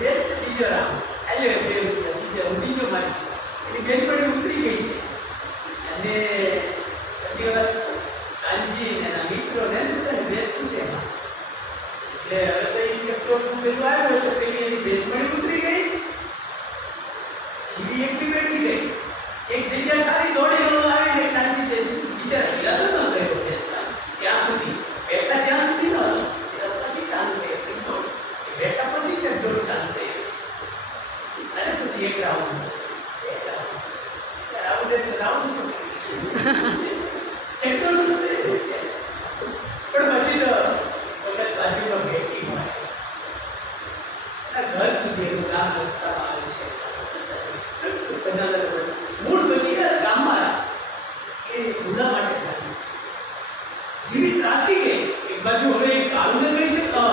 best બીજો રામ આલ્યો 2 રૂપિયા બીજો બીજો મારી એની બેનપણી ઉતરી ગઈ છે અને પછી ઓલા કાનજી એના મિત્રોને બેસવું છે એમાં એટલે હવે તો એ ચક્રો પેલું આવ્યો તો પેલી એની બેનપણી ઉતરી ગઈ જીવી એકલી બેઠી ગઈ એક જગ્યા ખાલી દોડી રોડ આવીને કાનજી બેસી બિચારા ઈરાદો ન કર્યો બેસવા ત્યાં સુધી બેઠા ત્યાં સુધી ન હતો પછી ચાલુ થઈ ચક્રો બેઠા પછી ચક્રો ચાલુ થઈ અને પછી એક રાઉન્ડ ચક્રો પણ પછી તો બાજુમાં ભેટી મળે ઘર સુધી એનું ગામ રસ્તામાં આવે છે મૂળ પછી ગામમાં એ ગુના માટે કાઢ્યું જીવી ત્રાસી ગઈ એક બાજુ હવે કાળુને કહી શકે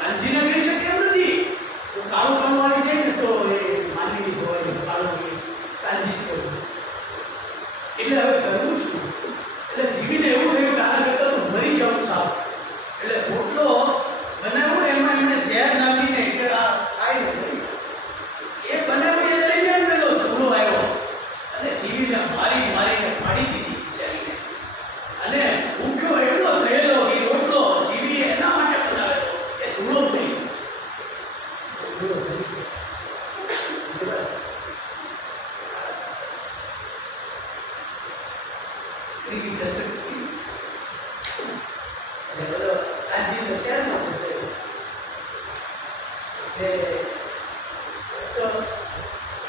કાનજીને કહી શકે એમ નથી તો કાળો કાળો આવી જાય ને તો એ માનવી હોય કાળો કાનજી કરવું એટલે હવે કરવું છું એટલે જીવીને એવું થયું કે આના કરતાં તો મરી જાઉં સાવ એટલે રોટલો બનાવ્યો એમાં એમણે ઝેર નાખીને કે આ ખાઈને મરી જાય એ બનાવ્યું એ દરમિયાન પેલો ધૂળો આવ્યો અને જીવીને મારીને પાડી દીધી બિચારીને અને ભૂખ્યો એટલો થયેલો કે રોટલો જીવીએ એના માટે બનાવેલો એ ધૂળો થઈ સ્ત્રીની કસર એટલે બધો કાનજીનો શહેરનો તો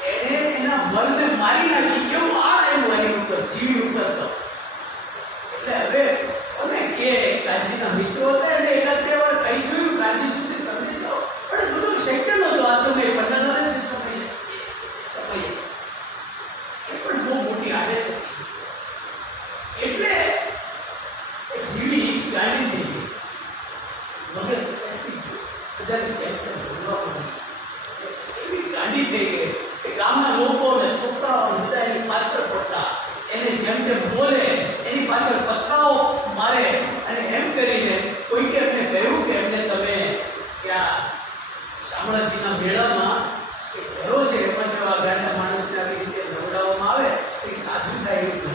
એણે એના મરને મારી નાખી કેવું આળ આવ્યું એની ઉપર જીવી ઉપર તો એટલે હવે અમે કે કાનજીના મિત્રો હતા એટલે એના તહેવાર કઈ જોયું કાનજી સુધી સમજી જાઓ પણ બધું શક્ય નહોતું આ સમયે પન્નાલાલ જે સમયે એ પણ બહુ મોટી આદેશ હતી એટલે જીવી ગાડી થઈ ગઈ મગજ બધાની ચેપ્ટર ભૂલવા મળી એવી ગાડી થઈ ગઈ કે ગામના લોકો અને છોકરાઓ બધા એની પાછળ પડતા એને જેમ તેમ બોલે એની પાછળ પથરાઓ મારે અને એમ કરીને કોઈકે એમને કહ્યું કે એમને તમે ત્યાં શામળાજીના મેળામાં ઘરો છે એમાં જો આ ગાંડા માણસને આવી રીતે નવડાવવામાં આવે એ સાજું થાય એવું